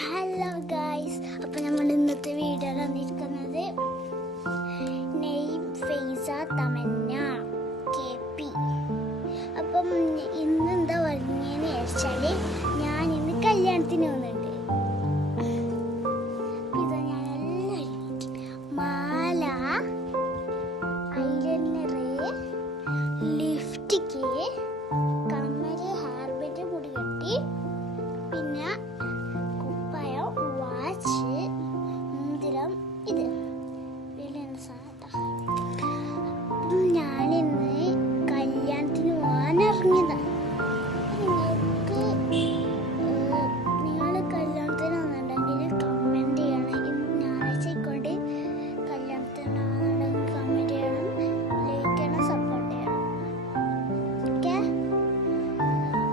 Hello guys, അപ്പം നമ്മൾ ഇന്നത്തെ വീഡിയോ വന്നിരിക്കുന്നത് നെയിം ഫെയ്സ തമന്ന KP. അപ്പം ഇന്ന് എന്താ പറഞ്ഞതെന്ന് വെച്ചാൽ ഞാൻ ഇന്ന് കല്യാണത്തിന് വന്നിട്ടുണ്ട്. ഇത് ഞാൻ എല്ലാം മാല, ഐലൈനർ, ലിപ്സ്റ്റിക്ക്, കമ്മല്, ഹെയർ ബാൻഡ്, മുടി കെട്ടി, പിന്നെ കുപ്പായം, വാച്ച്, മുന്തിരം, ഇത് വലിയ സാധനം. ഞാനിന്ന് കല്യാണത്തിന് പോകാൻ ഇറങ്ങിയതാണ്. നിങ്ങൾ കല്യാണത്തിന് വന്നിട്ടുണ്ടെങ്കിൽ കമൻറ്റ് ചെയ്യണം. ഇന്ന് ഞായറാഴ്ച ആയിക്കൊണ്ട് കല്യാണത്തിന് വന്നിട്ടുണ്ടെങ്കിൽ കമൻറ്റ് ചെയ്യണം, ലൈക്ക് ചെയ്യണം, സപ്പോർട്ട് ചെയ്യണം. ഓക്കെ,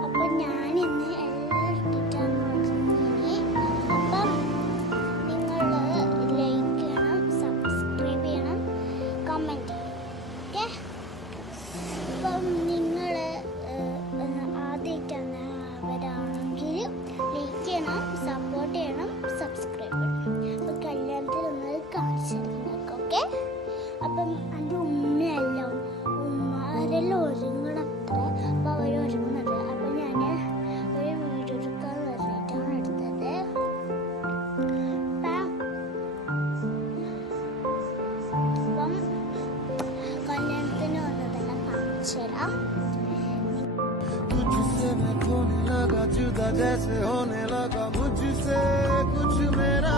അപ്പം ഞാനിന്ന് എല്ലാം ഇട്ടിട്ടാണ് നോക്കുന്നത്. അപ്പം നിങ്ങൾ ലൈക്ക് ചെയ്യണം, സബ്സ്ക്രൈബ് ചെയ്യണം, കമൻറ്റ് ചെയ്യണം. ഓക്കെ, അപ്പം നിങ്ങൾ ആദ്യമായിട്ടാണ് അവരാണെങ്കിൽ ലൈക്ക് ചെയ്യണം, സപ്പോർട്ട് ചെയ്യണം, സബ്സ്ക്രൈബ് ചെയ്യണം. അപ്പം കല്യാണത്തിൽ ഒന്ന് കാണിച്ചു തരുന്നതൊക്കെ. ഓക്കെ, അപ്പം എൻ്റെ ഉമ്മമാരെല്ലാം ഒരുങ്ങണം അത്ര. അപ്പം അവർ ഒരുങ്ങുന്നത്. അപ്പം ഞാൻ ഒരു വീഡിയോ എടുക്കാൻ പറഞ്ഞിട്ടാണ് എടുത്തത്. അപ്പം കല്യാണത്തിന് വന്നതെല്ലാം കാണിച്ചു തരാം. तुझसे मैं खोने लगा, जुदा जैसे होने लगा मुझसे कुछ मेरा।